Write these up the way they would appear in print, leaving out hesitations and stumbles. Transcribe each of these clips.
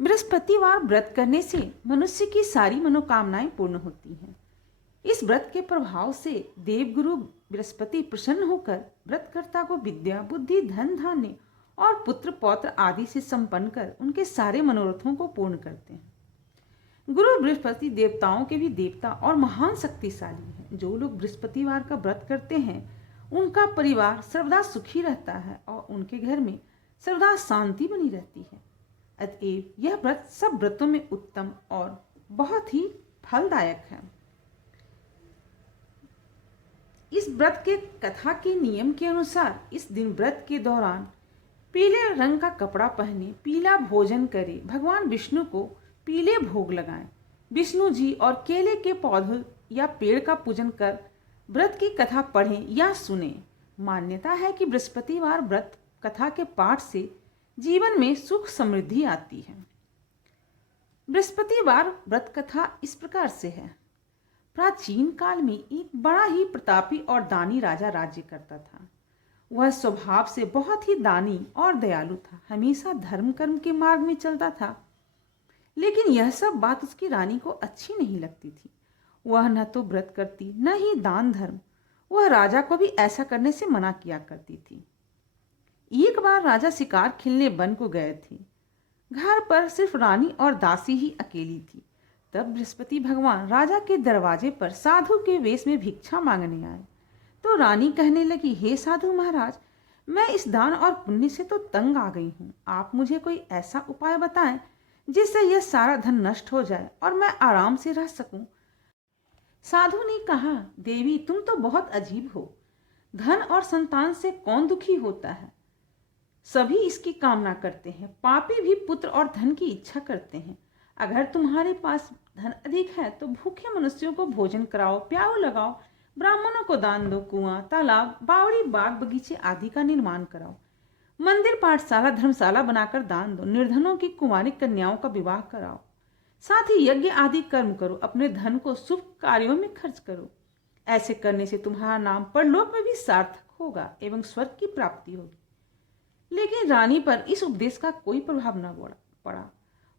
बृहस्पतिवार व्रत करने से मनुष्य की सारी मनोकामनाएं पूर्ण होती हैं। इस व्रत के प्रभाव से देवगुरु बृहस्पति प्रसन्न होकर व्रतकर्ता को विद्या, बुद्धि, धन, धान्य और पुत्र पौत्र आदि से संपन्न कर उनके सारे मनोरथों को पूर्ण करते हैं। गुरु बृहस्पति देवताओं के भी देवता और महान शक्तिशाली हैं। जो लोग बृहस्पतिवार का व्रत करते हैं उनका परिवार सर्वदा सुखी रहता है और उनके घर में सर्वदा शांति बनी रहती है। अतएव यह व्रत सब व्रतों में उत्तम और बहुत ही फलदायक है। इस व्रत के कथा के नियम के अनुसार इस दिन व्रत के दौरान पीले रंग का कपड़ा पहने, पीला भोजन करें, भगवान विष्णु को पीले भोग लगाएं, विष्णु जी और केले के पौधों या पेड़ का पूजन कर व्रत की कथा पढ़ें या सुनें। मान्यता है कि बृहस्पतिवार व्रत कथा के पाठ से जीवन में सुख समृद्धि आती है। बृहस्पतिवार व्रत कथा इस प्रकार से है। प्राचीन काल में एक बड़ा ही प्रतापी और दानी राजा राज्य करता था। वह स्वभाव से बहुत ही दानी और दयालु था, हमेशा धर्म कर्म के मार्ग में चलता था। लेकिन यह सब बात उसकी रानी को अच्छी नहीं लगती थी। वह न तो व्रत करती न ही दान धर्म। वह राजा को भी ऐसा करने से मना किया करती थी। एक बार राजा शिकार खेलने वन को गए थे। घर पर सिर्फ रानी और दासी ही अकेली थी। तब बृहस्पति भगवान राजा के दरवाजे पर साधु के वेश में भिक्षा मांगने आए। तो रानी कहने लगी, हे साधु महाराज, मैं इस दान और पुण्य से तो तंग आ गई हूँ। आप मुझे कोई ऐसा उपाय बताएं जिससे यह सारा धन नष्ट हो जाए और मैं आराम से रह सकूं। साधु ने कहा, देवी तुम तो बहुत अजीब हो। धन और संतान से कौन दुखी होता है? सभी इसकी कामना करते हैं। पापी भी पुत्र और धन की इच्छा करते हैं। अगर तुम्हारे पास धन अधिक है तो भूखे मनुष्यों को भोजन कराओ, प्याऊ लगाओ, ब्राह्मणों को दान दो, कुआं, तालाब, बावड़ी, बाग बगीचे आदि का निर्माण कराओ, मंदिर, पाठशाला, धर्मशाला बनाकर दान दो, निर्धनों की कुंवारी कन्याओं का विवाह कराओ, साथ ही यज्ञ आदि कर्म करो, अपने धन को शुभ कार्यों में खर्च करो। ऐसे करने से तुम्हारा नाम परलोक में भी सार्थक होगा एवं स्वर्ग की प्राप्ति होगी। लेकिन रानी पर इस उपदेश का कोई प्रभाव न पड़ा।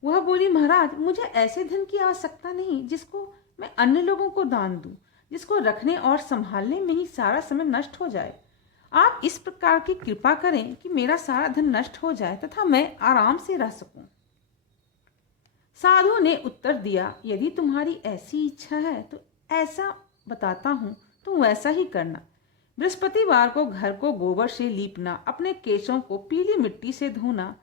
वह बोली, महाराज, मुझे ऐसे धन की आवश्यकता नहीं जिसको मैं अन्य लोगों को दान दूं, जिसको रखने और संभालने में ही सारा समय नष्ट हो जाए। आप इस प्रकार की कृपा करें कि मेरा सारा धन नष्ट हो जाए तथा मैं आराम से रह सकूं। साधु ने उत्तर दिया, यदि तुम्हारी ऐसी इच्छा है तो ऐसा बताता हूं, तुम वैसा ही करना। बृहस्पतिवार को घर को गोबर से लीपना, अपने केशों को पीली मिट्टी से धोना,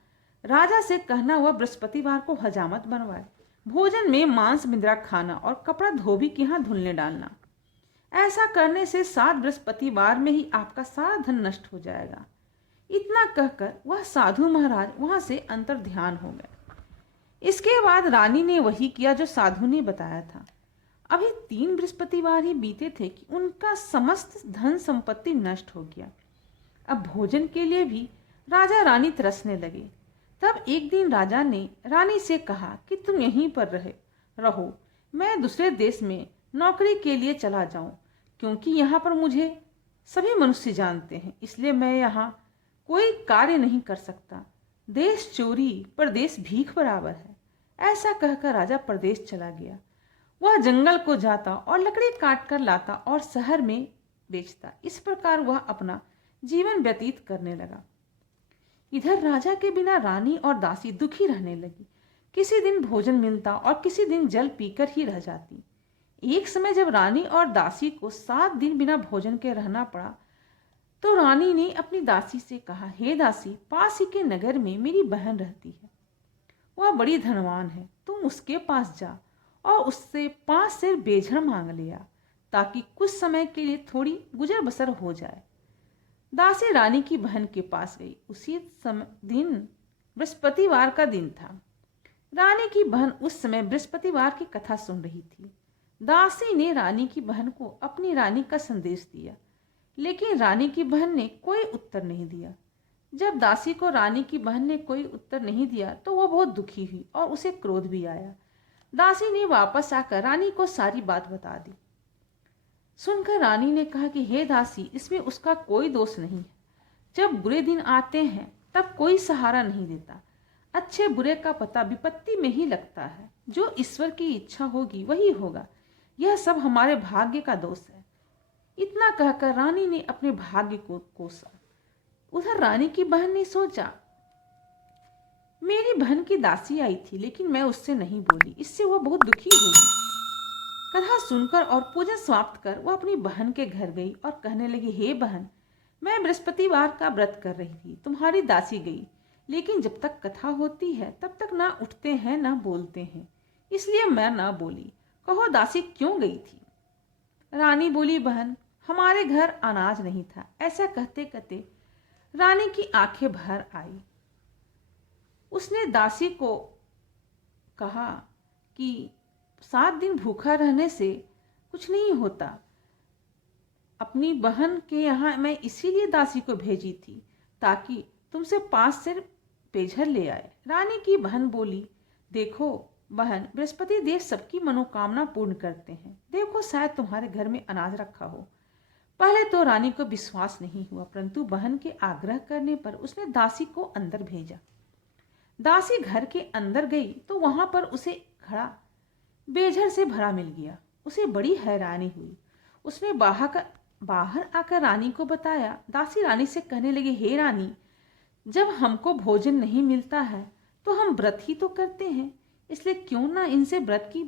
राजा से कहना वह बृहस्पतिवार को हजामत बनवाए, भोजन में मांस बिंद्रा खाना और कपड़ा धोबी के यहाँ धुलने डालना। ऐसा करने से 7 बृहस्पतिवार में ही आपका सारा धन नष्ट हो जाएगा। इतना कहकर वह साधु महाराज वहां से अंतर ध्यान हो गए। इसके बाद रानी ने वही किया जो साधु ने बताया था। अभी 3 बृहस्पतिवार ही बीते थे कि उनका समस्त धन संपत्ति नष्ट हो गया। अब भोजन के लिए भी राजा रानी तरसने लगे। तब एक दिन राजा ने रानी से कहा कि तुम यहीं पर रहो, मैं दूसरे देश में नौकरी के लिए चला जाऊं, क्योंकि यहाँ पर मुझे सभी मनुष्य जानते हैं, इसलिए मैं यहाँ कोई कार्य नहीं कर सकता। देश चोरी, परदेश भीख बराबर है। ऐसा कहकर राजा परदेश चला गया। वह जंगल को जाता और लकड़ी काट कर लाता और शहर में बेचता। इस प्रकार वह अपना जीवन व्यतीत करने लगा। इधर राजा के बिना रानी और दासी दुखी रहने लगी। किसी दिन भोजन मिलता और किसी दिन जल पीकर ही रह जाती। एक समय जब रानी और दासी को 7 दिन बिना भोजन के रहना पड़ा तो रानी ने अपनी दासी से कहा, हे दासी, पास ही के नगर में मेरी बहन रहती है। वह बड़ी धनवान है। तुम उसके पास जा और उससे 5 सेर बेझर मांग लिया, ताकि कुछ समय के लिए थोड़ी गुजर बसर हो जाए। दासी रानी की बहन के पास गई। उसी दिन बृहस्पतिवार का दिन था। रानी की बहन उस समय बृहस्पतिवार की कथा सुन रही थी। दासी ने रानी की बहन को अपनी रानी का संदेश दिया, लेकिन रानी की बहन ने कोई उत्तर नहीं दिया। जब दासी को रानी की बहन ने कोई उत्तर नहीं दिया तो वह बहुत दुखी हुई और उसे क्रोध भी आया। दासी ने वापस आकर रानी को सारी बात बता दी। सुनकर रानी ने कहा कि हे दासी, इसमें उसका कोई दोष नहीं है। जब बुरे दिन आते हैं तब कोई सहारा नहीं देता। अच्छे बुरे का पता विपत्ति में ही लगता है। जो ईश्वर की इच्छा होगी वही होगा। यह सब हमारे भाग्य का दोष है। इतना कहकर रानी ने अपने भाग्य को कोसा। उधर रानी की बहन ने सोचा, मेरी बहन की दासी आई थी लेकिन मैं उससे नहीं बोली, इससे वह बहुत दुखी होगी। कथा सुनकर और पूजन समाप्त कर वह अपनी बहन के घर गई और कहने लगी, हे बहन, मैं बृहस्पतिवार का व्रत कर रही थी, तुम्हारी दासी गई, लेकिन जब तक कथा होती है तब तक ना उठते हैं ना बोलते हैं, इसलिए मैं ना बोली। कहो दासी क्यों गई थी? रानी बोली, बहन, हमारे घर अनाज नहीं था। ऐसा कहते कहते रानी की आंखें भर आई। उसने दासी को कहा कि 7 दिन भूखा रहने से कुछ नहीं होता। अपनी बहन के यहाँ मैं इसीलिए दासी को भेजी थी ताकि तुमसे 5 सेर पेजर ले आए। रानी की बहन बोली, देखो बहन, बृहस्पति देव सबकी मनोकामना पूर्ण करते हैं। देखो शायद तुम्हारे घर में अनाज रखा हो। पहले तो रानी को विश्वास नहीं हुआ, परंतु बहन के आग्रह करने पर उसने दासी को अंदर भेजा। दासी घर के अंदर गई तो वहां पर उसे खड़ा बेझर से भरा मिल गया। उसे बड़ी हैरानी हुई। उसने बाहर आकर रानी को बताया। दासी रानी से कहने लगी, हे रानी, जब हमको भोजन नहीं मिलता है तो हम व्रत ही तो करते हैं, इसलिए क्यों ना इनसे व्रत की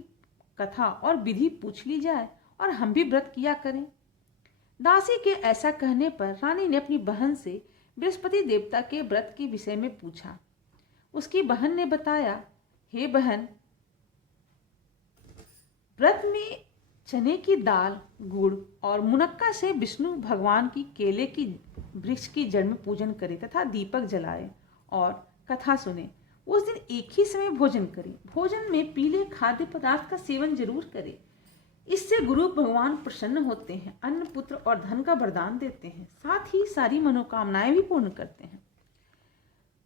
कथा और विधि पूछ ली जाए और हम भी व्रत किया करें। दासी के ऐसा कहने पर रानी ने अपनी बहन से बृहस्पति देवता के व्रत के विषय में पूछा। उसकी बहन ने बताया, हे बहन, व्रत में चने की दाल, गुड़ और मुनक्का से विष्णु भगवान की केले की वृक्ष की जड़ में पूजन करे तथा दीपक जलाए और कथा सुने। उस दिन एक ही समय भोजन करे। भोजन में पीले खाद्य पदार्थ का सेवन जरूर करे। इससे गुरु भगवान प्रसन्न होते हैं, अन्न, पुत्र और धन का वरदान देते हैं, साथ ही सारी मनोकामनाएं भी पूर्ण करते हैं।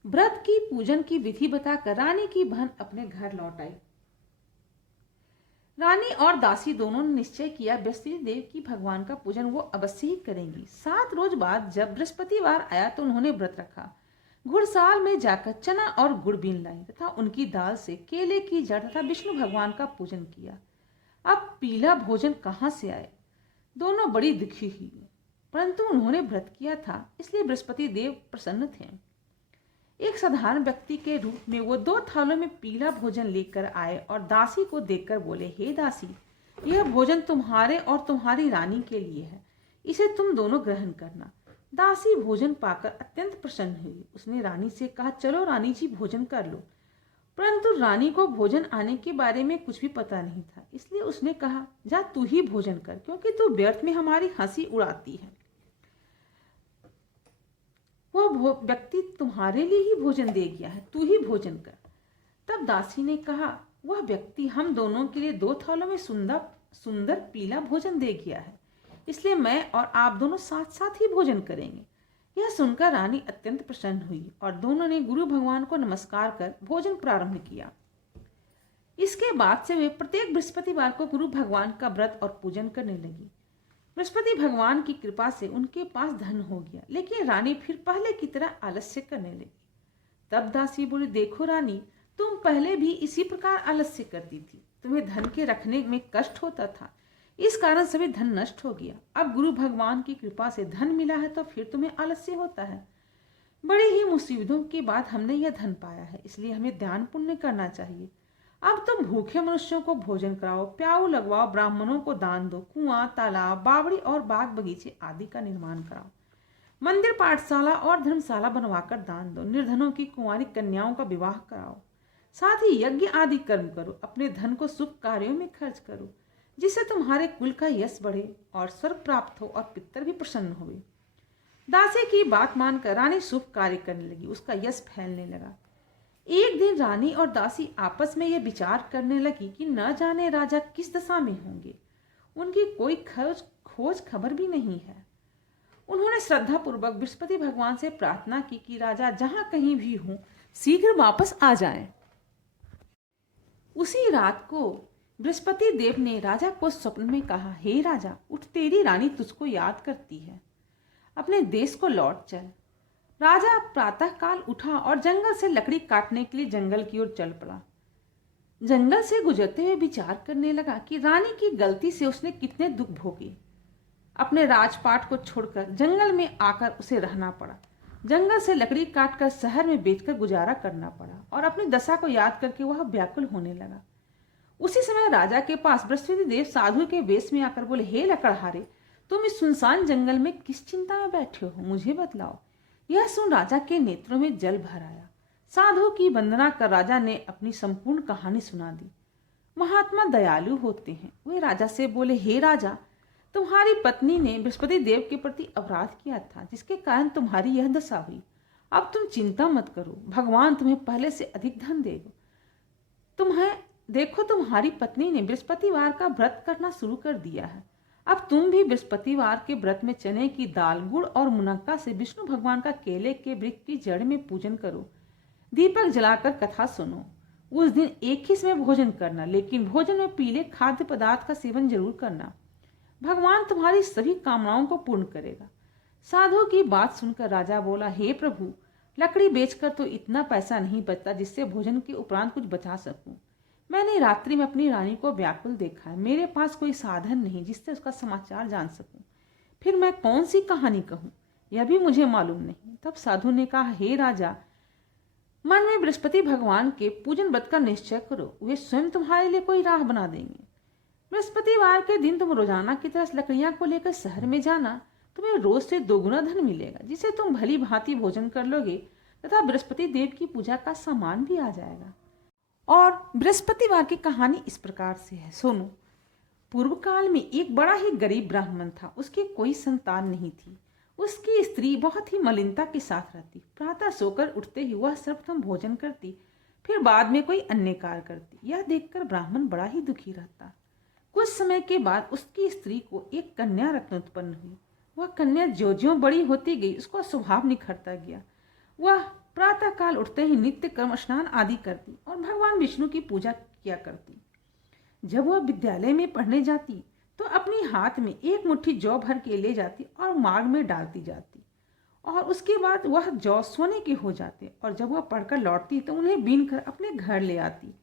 व्रत की पूजन की विधि बताकर रानी की बहन अपने घर लौट आई। रानी और दासी दोनों ने निश्चय किया बृहस्पति देव की भगवान का पूजन वो अवश्य ही करेंगी। 7 रोज बाद जब बृहस्पतिवार आया तो उन्होंने व्रत रखा। घुड़साल में जाकर चना और गुड़ बीन लाई तथा उनकी दाल से केले की जड़ तथा विष्णु भगवान का पूजन किया। अब पीला भोजन कहाँ से आए? दोनों बड़ी दुखी हुई, परंतु उन्होंने व्रत किया था इसलिए बृहस्पति देव प्रसन्न थे। एक साधारण व्यक्ति के रूप में वो 2 थालों में पीला भोजन लेकर आए और दासी को देखकर बोले, हे दासी, यह भोजन तुम्हारे और तुम्हारी रानी के लिए है, इसे तुम दोनों ग्रहण करना। दासी भोजन पाकर अत्यंत प्रसन्न हुई। उसने रानी से कहा, चलो रानी जी, भोजन कर लो। परंतु रानी को भोजन आने के बारे में कुछ भी पता नहीं था, इसलिए उसने कहा, जा तू ही भोजन कर, क्योंकि तू व्यर्थ में हमारी हंसी उड़ाती है। वह व्यक्ति तुम्हारे लिए ही भोजन दे गया है, तू ही भोजन कर। तब दासी ने कहा, वह व्यक्ति हम दोनों के लिए 2 थालों में सुंदर पीला भोजन दे गया है, इसलिए मैं और आप दोनों साथ साथ ही भोजन करेंगे। यह सुनकर रानी अत्यंत प्रसन्न हुई और दोनों ने गुरु भगवान को नमस्कार कर भोजन प्रारंभ किया। इसके बाद से वे प्रत्येक बृहस्पतिवार को गुरु भगवान का व्रत और पूजन करने लगी। बृहस्पति भगवान की कृपा से उनके पास धन हो गया, लेकिन रानी फिर पहले की तरह आलस्य करने लगी। तब दासी बोली, देखो रानी, तुम पहले भी इसी प्रकार आलस्य करती थी। तुम्हें धन के रखने में कष्ट होता था, इस कारण सभी धन नष्ट हो गया। अब गुरु भगवान की कृपा से धन मिला है तो फिर तुम्हें आलस्य होता है। बड़ी ही मुसीबतों के बाद हमने यह धन पाया है, इसलिए हमें दान पुण्य करना चाहिए। अब तुम भूखे मनुष्यों को भोजन कराओ, प्याऊ लगवाओ, ब्राह्मणों को दान दो, कुआं, तालाब, बावड़ी और बाग बगीचे आदि का निर्माण कराओ, मंदिर, पाठशाला और धर्मशाला बनवाकर दान दो, निर्धनों की कुंवारी कन्याओं का विवाह कराओ, साथ ही यज्ञ आदि कर्म करो, अपने धन को शुभ कार्यों में खर्च करो, जिससे तुम्हारे कुल का यश बढ़े और स्वर्ग प्राप्त हो और पितर भी प्रसन्न हुए। दासी की बात मानकर रानी शुभ कार्य करने लगी, उसका यश फैलने लगा। एक दिन रानी और दासी आपस में यह विचार करने लगी कि न जाने राजा किस दशा में होंगे, उनकी कोई खोज खबर भी नहीं है। उन्होंने श्रद्धा पूर्वक बृहस्पति भगवान से प्रार्थना की कि राजा जहां कहीं भी हों शीघ्र वापस आ जाएं। उसी रात को बृहस्पति देव ने राजा को स्वप्न में कहा, हे राजा, उठ, तेरी रानी तुझको याद करती है, अपने देश को लौट चल। राजा प्रातःकाल उठा और जंगल से लकड़ी काटने के लिए जंगल की ओर चल पड़ा। जंगल से गुजरते हुए विचार करने लगा कि रानी की गलती से उसने कितने दुख भोगे। अपने राजपाट को छोड़कर जंगल में आकर उसे रहना पड़ा। जंगल से लकड़ी काटकर शहर में बेचकर गुजारा करना पड़ा और अपनी दशा को याद करके वह व्याकुल होने लगा। उसी समय राजा के पास बृहस्पति देव साधु के वेश में आकर बोले, हे लकड़हारे, तुम इस सुनसान जंगल में किस चिंता में बैठे हो, मुझे बतलाओ। यह सुन राजा के नेत्रों में जल भर आया। साधु की वंदना कर राजा ने अपनी संपूर्ण कहानी सुना दी। महात्मा दयालु होते हैं। वे राजा से बोले, हे राजा, तुम्हारी पत्नी ने बृहस्पति देव के प्रति अपराध किया था, जिसके कारण तुम्हारी यह दशा हुई। अब तुम चिंता मत करो, भगवान तुम्हें पहले से अधिक धन देगा। तुम्हें देखो, तुम्हारी पत्नी ने बृहस्पतिवार का व्रत करना शुरू कर दिया है। अब तुम भी बृहस्पतिवार के व्रत में चने की दाल, गुड़ और मुनक्का से विष्णु भगवान का केले के वृक्ष की जड़ में पूजन करो। दीपक जलाकर कथा सुनो। उस दिन एक ही समय भोजन करना, लेकिन भोजन में पीले खाद्य पदार्थ का सेवन जरूर करना। भगवान तुम्हारी सभी कामनाओं को पूर्ण करेगा। साधु की बात सुनकर राजा बोला, हे प्रभु, लकड़ी बेचकर तो इतना पैसा नहीं बचता जिससे भोजन के उपरांत कुछ बचा सकूं। मैंने रात्रि में अपनी रानी को व्याकुल देखा है। मेरे पास कोई साधन नहीं जिससे उसका समाचार जान सकूं। फिर मैं कौन सी कहानी कहूं, यह भी मुझे मालूम नहीं। तब साधु ने कहा, हे राजा, मन में बृहस्पति भगवान के पूजन व्रत का निश्चय करो, वे स्वयं तुम्हारे लिए कोई राह बना देंगे। बृहस्पतिवार के दिन तुम रोजाना की तरह लकड़ियां को लेकर शहर में जाना। तुम्हें रोज से 2 गुना धन मिलेगा, जिसे तुम भली भांति भोजन कर लोगे तथा बृहस्पति देव की पूजा का सामान भी आ जाएगा। और बृहस्पतिवार की कहानी इस प्रकार से है, सुनो। पूर्व काल में एक बड़ा ही गरीब ब्राह्मण था। उसकी कोई संतान नहीं थी। उसकी स्त्री बहुत ही मलिनता के साथ रहती। प्रातः सोकर उठते ही वह सर्वप्रथम भोजन करती, फिर बाद में कोई अन्य कार्य करती। यह देखकर ब्राह्मण बड़ा ही दुखी रहता। कुछ समय के बाद उसकी स्त्री को एक कन्या रत्न उत्पन्न हुई। वह कन्या ज्यों-ज्यों बड़ी होती गई, उसका स्वभाव निखरता गया। वह प्रातः काल उठते ही नित्य कर्म, स्नान आदि करती और भगवान विष्णु की पूजा किया करती। जब वह विद्यालय में पढ़ने जाती तो अपनी हाथ में एक मुट्ठी जौ भर के ले जाती और मार्ग में डालती जाती, और उसके बाद वह जौ सोने के हो जाते, और जब वह पढ़कर लौटती तो उन्हें बीन कर अपने घर ले आती।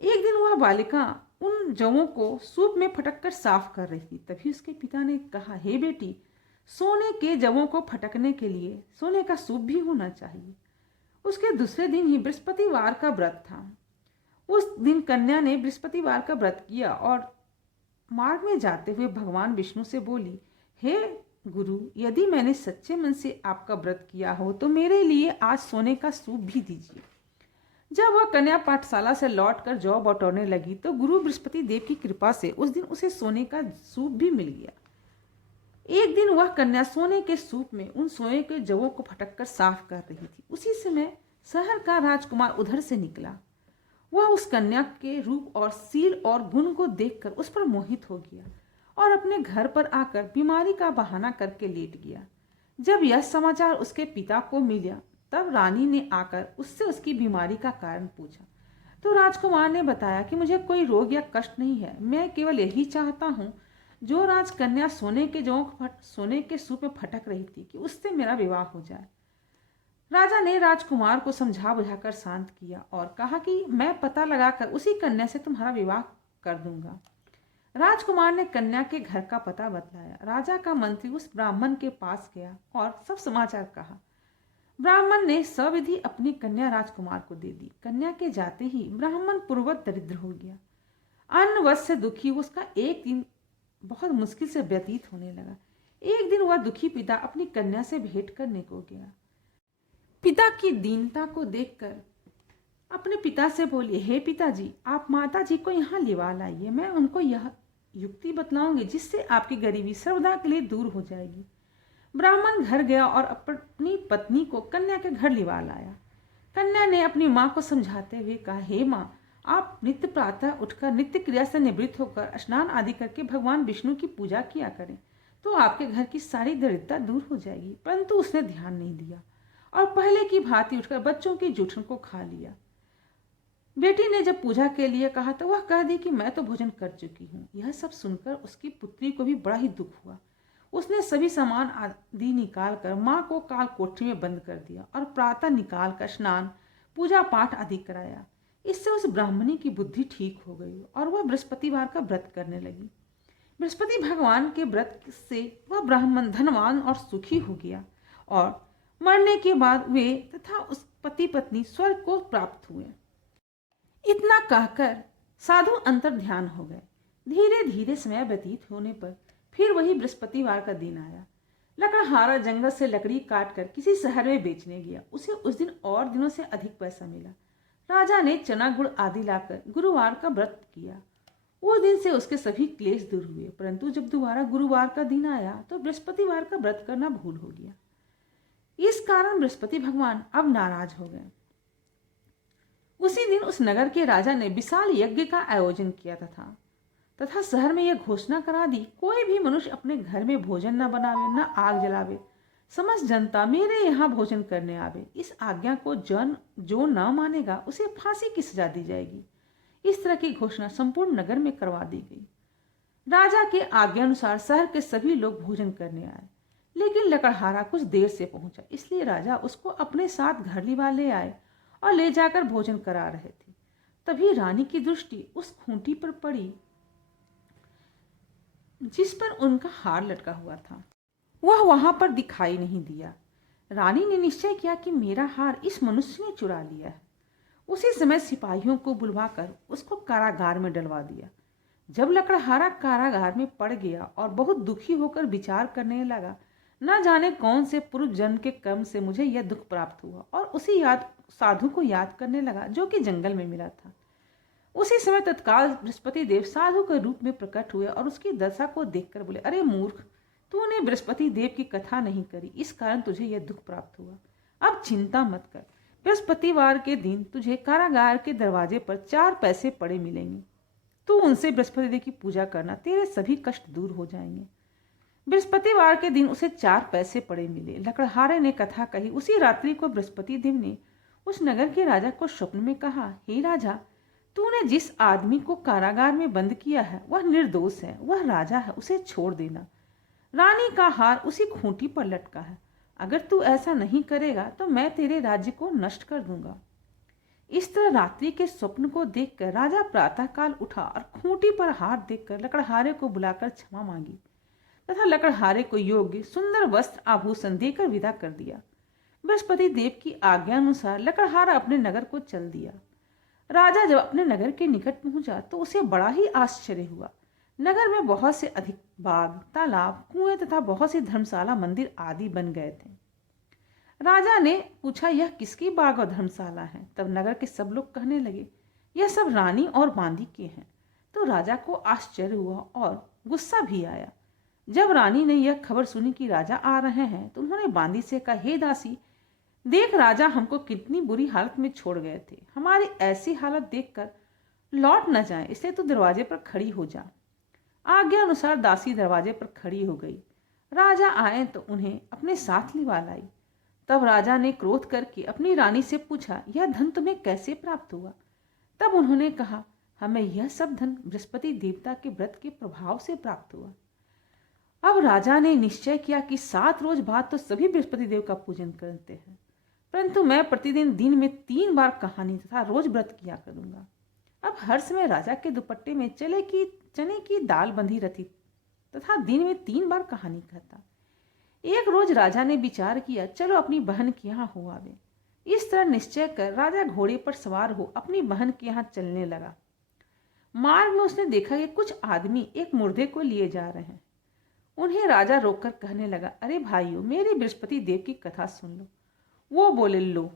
एक दिन वह बालिका उन जौओं को सूप में फटक कर साफ कर रही थी। तभी उसके पिता ने कहा, हे बेटी, सोने के जवों को फटकने के लिए सोने का सूप भी होना चाहिए। उसके दूसरे दिन ही बृहस्पतिवार का व्रत था। उस दिन कन्या ने बृहस्पतिवार का व्रत किया और मार्ग में जाते हुए भगवान विष्णु से बोली, हे गुरु, यदि मैंने सच्चे मन से आपका व्रत किया हो तो मेरे लिए आज सोने का सूप भी दीजिए। जब वह कन्या पाठशाला से लौटकर जौ बटोरने लगी तो गुरु बृहस्पति देव की कृपा से उस दिन उसे सोने का सूप भी मिल गया। एक दिन वह कन्या सोने के सूप में उन सोने के जवों को फटक कर साफ कर रही थी। उसी समय शहर का राजकुमार उधर से निकला। वह उस कन्या के रूप और सील और गुण को देखकर उस पर मोहित हो गया और अपने घर पर आकर बीमारी का बहाना करके लेट गया। जब यह समाचार उसके पिता को मिला तब रानी ने आकर उससे उसकी बीमारी का कारण पूछा। तो राजकुमार ने बताया कि मुझे कोई रोग या कष्ट नहीं है, मैं केवल यही चाहता हूँ जो राजकन्या सोने के सूप में फटक रही थी कि उससे मेरा विवाह हो जाए। राजा ने राजकुमार को समझा बुझाकर शांत किया और कहा कि मैं पता लगाकर उसी कन्या से तुम्हारा विवाह कर दूंगा। राजकुमार ने कन्या के घर का पता बतलाया। राजा का मंत्री उस ब्राह्मण के पास गया और सब समाचार कहा। ब्राह्मण ने सविधि अपनी कन्या राजकुमार को दे दी। कन्या के जाते ही ब्राह्मण पूर्ववत दरिद्र हो गया। अन्न वस्त्र से दुखी उसका एक दिन बहुत मुश्किल से व्यतीत होने लगा। एक दिन वह दुखी पिता अपनी कन्या से भेंट करने को गया। पिता की दीनता को देखकर अपने पिता से बोली, हे पिताजी, आप माता जी को यहाँ लिवा लाइए। मैं उनको यह युक्ति बतलाऊंगी जिससे आपकी गरीबी सर्वदा के लिए दूर हो जाएगी। ब्राह्मण घर गया और अपनी पत्नी को कन्या के घर लिवा लाया। कन्या ने अपनी माँ को समझाते हुए कहा, हे माँ, आप नित्य प्रातः उठकर नित्य क्रिया से निवृत्त होकर स्नान आदि करके भगवान विष्णु की पूजा किया करें तो आपके घर की सारी दरिद्रता दूर हो जाएगी। परंतु उसने ध्यान नहीं दिया और पहले की भांति उठकर बच्चों की जूठन को खा लिया। बेटी ने जब पूजा के लिए कहा तो वह कह दी कि मैं तो भोजन कर चुकी हूँ। यह सब सुनकर उसकी पुत्री को भी बड़ा ही दुख हुआ। उसने सभी सामान आदि निकाल कर माँ को काल कोठरी में बंद कर दिया और प्रातः निकाल कर स्नान पूजा पाठ आदि कराया। इससे उस ब्राह्मणी की बुद्धि ठीक हो गई और वह बृहस्पतिवार का व्रत करने लगी। बृहस्पति भगवान के व्रत से वह ब्राह्मण धनवान और सुखी हो गया और मरने के बाद वे तथा उस पति पत्नी स्वर्ग को प्राप्त हुए। इतना कहकर साधु अंतर ध्यान हो गए। धीरे धीरे समय व्यतीत होने पर फिर वही बृहस्पतिवार का दिन आया। लकड़हारा जंगल से लकड़ी काट कर किसी शहर में बेचने गया। उसे उस दिन और दिनों से अधिक पैसा मिला। राजा ने चना गुड़ आदि लाकर गुरुवार का व्रत किया। उस दिन से उसके सभी क्लेश दूर हुए, परंतु जब दोबारा गुरुवार का दिन आया तो बृहस्पतिवार का व्रत करना भूल हो गया। इस कारण बृहस्पति भगवान अब नाराज हो गए। उसी दिन उस नगर के राजा ने विशाल यज्ञ का आयोजन किया तथा शहर में यह घोषणा करा दी, कोई भी मनुष्य अपने घर में भोजन न बनावे, न आग जलावे। समस्त जनता मेरे यहाँ भोजन करने आवे। इस आज्ञा को जो न मानेगा उसे फांसी की सजा दी जाएगी। इस तरह की घोषणा संपूर्ण नगर में करवा दी गई। राजा के आज्ञा अनुसार शहर के सभी लोग भोजन करने आए, लेकिन लकड़हारा कुछ देर से पहुंचा, इसलिए राजा उसको अपने साथ घर लिवा ले आए और ले जाकर भोजन करा रहे थे। तभी रानी की दृष्टि उस खूंटी पर पड़ी जिस पर उनका हार लटका हुआ था। वह वहां पर दिखाई नहीं दिया। रानी ने निश्चय किया कि मेरा हार इस मनुष्य ने चुरा लिया है। उसी समय सिपाहियों को बुलवाकर उसको कारागार में डलवा दिया। जब लकड़हारा कारागार में पड़ गया और बहुत दुखी होकर विचार करने लगा, न जाने कौन से पूर्व जन्म के कर्म से मुझे यह दुख प्राप्त हुआ, और उसी साधु को याद करने लगा जो कि जंगल में मिला था। उसी समय तत्काल बृहस्पति देव साधु के रूप में प्रकट हुए और उसकी दशा को देखकर बोले, अरे मूर्ख, तूने बृहस्पति देव की कथा नहीं करी, इस कारण तुझे यह दुख प्राप्त हुआ। अब चिंता मत कर, बृहस्पतिवार के दिन तुझे कारागार के दरवाजे पर 4 पैसे पड़े मिलेंगे। तू उनसे बृहस्पति देव की पूजा करना, तेरे सभी कष्ट दूर हो जाएंगे। बृहस्पतिवार के दिन उसे 4 पैसे पड़े मिले। लकड़हारे ने कथा कही। उसी रात्रि को बृहस्पति देव ने उस नगर के राजा को स्वप्न में कहा, हे राजा, तूने जिस आदमी को कारागार में बंद किया है वह निर्दोष है, वह राजा है, उसे छोड़ देना। रानी का हार उसी खूंटी पर लटका है। अगर तू ऐसा नहीं करेगा तो मैं तेरे राज्य को नष्ट कर दूंगा। इस तरह रात्रि के स्वप्न को देखकर राजा प्रातःकाल उठा और खूंटी पर हार देखकर लकड़हारे को बुलाकर क्षमा मांगी तथा लकड़हारे को योग्य सुंदर वस्त्र आभूषण देकर विदा कर दिया। बृहस्पति देव की आज्ञा अनुसार लकड़हारा अपने नगर को चल दिया। राजा जब अपने नगर के निकट पहुंचा तो उसे बड़ा ही आश्चर्य हुआ। नगर में बहुत से अधिक बाग, तालाब, कुएं तथा बहुत सी धर्मशाला, मंदिर आदि बन गए थे। राजा ने पूछा, यह किसकी बाग और धर्मशाला है? तब नगर के सब लोग कहने लगे, यह सब रानी और बांदी के हैं। तो राजा को आश्चर्य हुआ और गुस्सा भी आया। जब रानी ने यह खबर सुनी कि राजा आ रहे हैं तो उन्होंने बांदी से कहा, हे दासी, देख राजा हमको कितनी बुरी हालत में छोड़ गए थे। हमारी ऐसी हालत देखकर लौट न जाए, इसलिए तू दरवाजे पर खड़ी हो जा। आज्ञा अनुसार दासी दरवाजे पर खड़ी हो गई। राजा आए तो उन्हें अपने साथ लिवा लाई। तब राजा ने क्रोध करके अपनी रानी से पूछा, यह धन तुम्हें कैसे प्राप्त हुआ? तब उन्होंने कहा, हमें यह सब धन बृहस्पति देवता के व्रत के प्रभाव से प्राप्त हुआ। अब राजा ने निश्चय किया कि 7 रोज बाद तो सभी बृहस्पति देव का पूजन करते हैं, परंतु मैं प्रतिदिन दिन में 3 बार कहानी तथा रोज व्रत किया करूंगा। अब हर समय राजा के दुपट्टे में चने की दाल बंधी रहती तथा दिन में 3 बार कहानी कहता। एक रोज राजा ने विचार किया, चलो अपनी बहन के यहाँ हो आवे। इस तरह निश्चय कर राजा घोड़े पर सवार हो अपनी बहन के यहाँ चलने लगा। मार्ग में उसने देखा कि कुछ आदमी एक मुर्दे को लिए जा रहे हैं। उन्हें राजा रोककर कहने लगा, अरे भाइयों, मेरी बृहस्पति देव की कथा सुन लो। वो बोले, लो,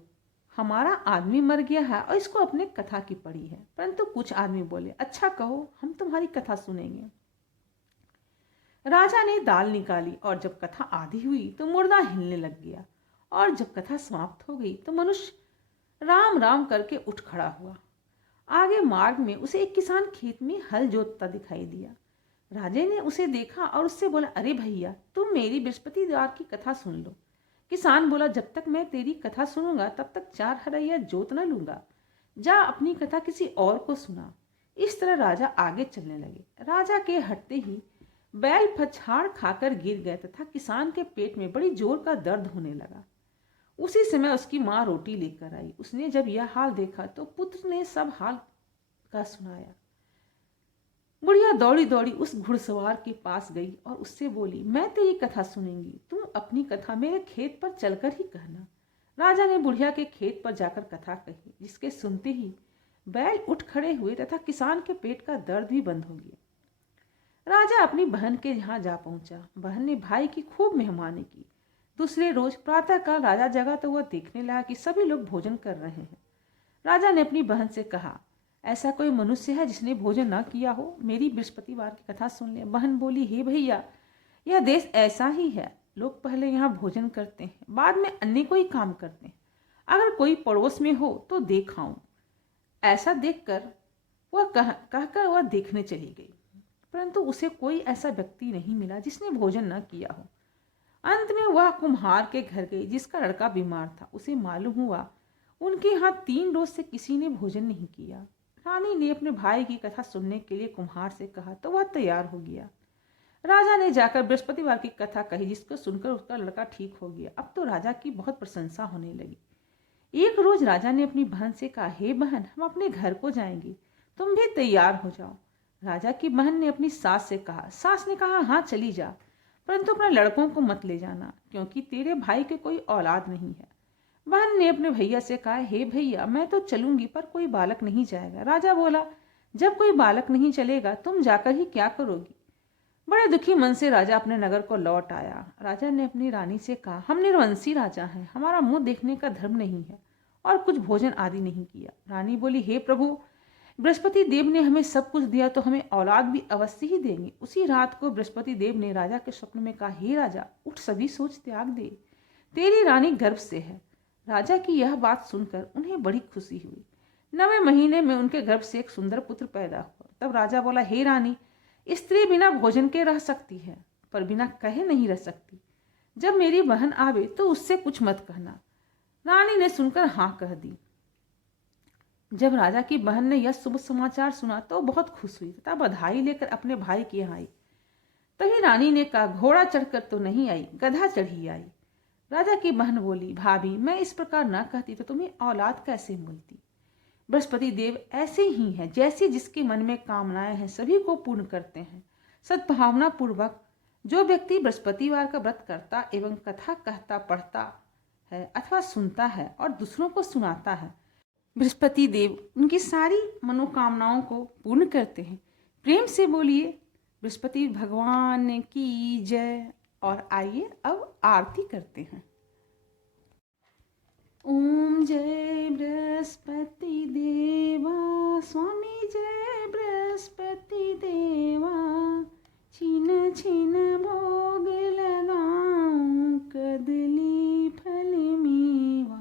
हमारा आदमी मर गया है और इसको अपने कथा की पड़ी है। परंतु कुछ आदमी बोले, अच्छा कहो, हम तुम्हारी कथा सुनेंगे। राजा ने दाल निकाली और जब कथा आधी हुई तो मुर्दा हिलने लग गया, और जब कथा समाप्त हो गई तो मनुष्य राम राम करके उठ खड़ा हुआ। आगे मार्ग में उसे एक किसान खेत में हल जोतता दिखाई दिया। राजे ने उसे देखा और उससे बोला, अरे भैया, तुम मेरी बृहस्पति देव की कथा सुन लो। किसान बोला, जब तक मैं तेरी कथा सुनूंगा तब तक 4 हरैया जोत न लूंगा। जा अपनी कथा किसी और को सुना। इस तरह राजा आगे चलने लगे। राजा के हटते ही बैल पछाड़ खाकर गिर गए तथा किसान के पेट में बड़ी जोर का दर्द होने लगा। उसी समय उसकी माँ रोटी लेकर आई। उसने जब यह हाल देखा तो पुत्र ने सब हाल का सुनाया। बुढ़िया दौड़ी दौड़ी उस घुड़सवार के पास गई और उससे बोली, मैं तेरी कथा सुनूंगी, तुम अपनी कथा मेरे खेत पर चलकर ही कहना। राजा ने बुढ़िया के खेत पर जाकर कथा कही, जिसके सुनते ही बैल उठ खड़े हुए तथा किसान के पेट का दर्द भी बंद हो गया। राजा अपनी बहन के यहाँ जा पहुंचा। बहन ने भाई की खूब मेहमानी की। दूसरे रोज प्रातःकाल राजा जगा तो वह देखने लगा कि सभी लोग भोजन कर रहे हैं। राजा ने अपनी बहन से कहा, ऐसा कोई मनुष्य है जिसने भोजन न किया हो? मेरी बृहस्पतिवार की कथा सुन ले। बहन बोली, हे भैया, यह देश ऐसा ही है। लोग पहले यहाँ भोजन करते हैं, बाद में अन्य कोई काम करते हैं। अगर कोई पड़ोस में हो तो देख आऊं। ऐसा देखकर वह कहकर वह देखने चली गई, परंतु उसे कोई ऐसा व्यक्ति नहीं मिला जिसने भोजन न किया हो। अंत में वह कुम्हार के घर गई जिसका लड़का बीमार था। उसे मालूम हुआ उनके यहाँ 3 रोज से किसी ने भोजन नहीं किया। रानी ने अपने भाई की कथा सुनने के लिए कुम्हार से कहा तो वह तैयार हो गया। राजा ने जाकर बृहस्पतिवार की कथा कही, जिसको सुनकर उसका लड़का ठीक हो गया। अब तो राजा की बहुत प्रशंसा होने लगी। एक रोज राजा ने अपनी बहन से कहा, हे बहन, हम अपने घर को जाएंगे, तुम भी तैयार हो जाओ। राजा की बहन ने अपनी सास से कहा। सास ने कहा, हाँ चली जा, परंतु अपने लड़कों को मत ले जाना, क्योंकि तेरे भाई के कोई औलाद नहीं है। बहन ने अपने भैया से कहा, हे भैया, मैं तो चलूंगी पर कोई बालक नहीं जाएगा। राजा बोला, जब कोई बालक नहीं चलेगा तुम जाकर ही क्या करोगी? बड़े दुखी मन से राजा अपने नगर को लौट आया। राजा ने अपनी रानी से कहा, हम निर्वंशी राजा हैं, हमारा मुंह देखने का धर्म नहीं है और कुछ भोजन आदि नहीं किया। रानी बोली, हे प्रभु, बृहस्पति देव ने हमें सब कुछ दिया तो हमें औलाद भी अवश्य ही देंगे। उसी रात को बृहस्पति देव ने राजा के स्वप्न में कहा, हे राजा, उठ, सभी सोच त्याग दे, तेरी रानी गर्भ से है। राजा की यह बात सुनकर उन्हें बड़ी खुशी हुई। 9वें महीने में उनके गर्भ से एक सुंदर पुत्र पैदा हुआ। तब राजा बोला, हे रानी, स्त्री बिना भोजन के रह सकती है, पर बिना कहे नहीं रह सकती। जब मेरी बहन आवे तो उससे कुछ मत कहना। रानी ने सुनकर हाँ कह दी। जब राजा की बहन ने यह शुभ समाचार सुना तो बहुत खुश हुई तथा बधाई लेकर अपने भाई के यहाँ आई। तभी रानी ने कहा, घोड़ा चढ़कर तो नहीं आई, गधा चढ़ी आई। राजा की बहन बोली, भाभी, मैं इस प्रकार न कहती तो तुम्हें औलाद कैसे मिलती? बृहस्पति देव ऐसे ही हैं, जैसे जिसके मन में कामनाएं हैं सभी को पूर्ण करते हैं। सद्भावना पूर्वक जो व्यक्ति बृहस्पतिवार का व्रत करता एवं कथा कहता, पढ़ता है अथवा सुनता है और दूसरों को सुनाता है, बृहस्पति देव उनकी सारी मनोकामनाओं को पूर्ण करते हैं। प्रेम से बोलिए, बृहस्पति भगवान की जय। और आइए अब आरती करते हैं। ओम जय बृहस्पति देवा, स्वामी जय बृहस्पति देवा, छिन छिन भोग लगाऊं, कदली फल मेवा।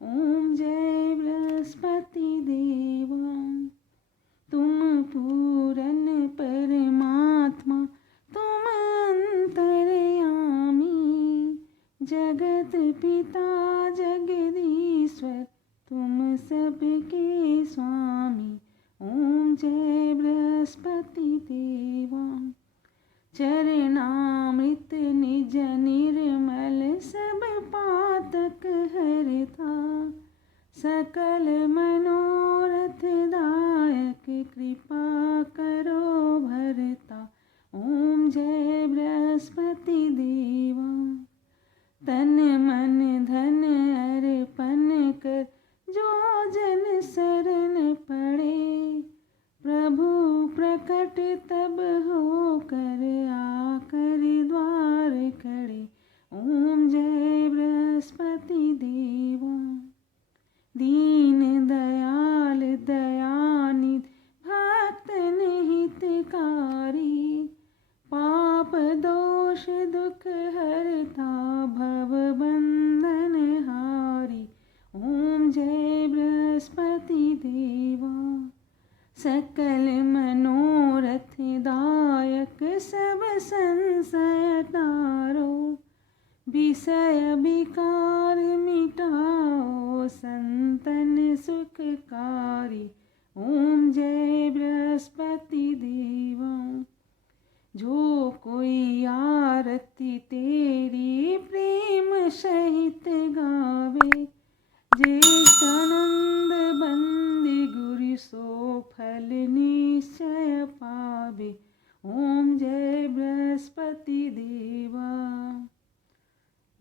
ओम जय बृहस्पति देवा, तुम पूरन परमात्मा, तुम अंतर्यामी, जगत पिता जगदीश्वर, तुम सबके स्वामी। ओम जय बृहस्पति देवा, चरणामृत निज निर्मल, सब पातक हरता, सकल मनोरथ दायक, कृपा करो भरता। ओम जय बृहस्पति देवा, तन मन धन अर्पण कर, जो जन शरण पड़े, प्रभु प्रकट तब हो कर, आकर द्वार खड़े। ओम जय बृहस्पति देवा, दीन दयाल दयानिधि, भक्तन हितकारी, पाप दोष दुख हरता, भव बंधन हारी। ओम जय बृहस्पति देवा, सकल मनोरथ दायक, सब संशय तारो, विषय विकार मिटाओ, संतन सुखकारी। ओम जय बृहस्पति देवा, जो को फल निश्चय पावे। ओम जय बृहस्पति देवा,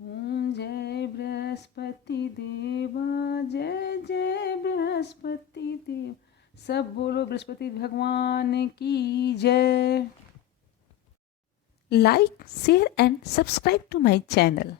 ओम जय बृहस्पति देवा, जय जय बृहस्पति देव। सब बोलो बृहस्पति भगवान की जय। Like, share and subscribe to my channel.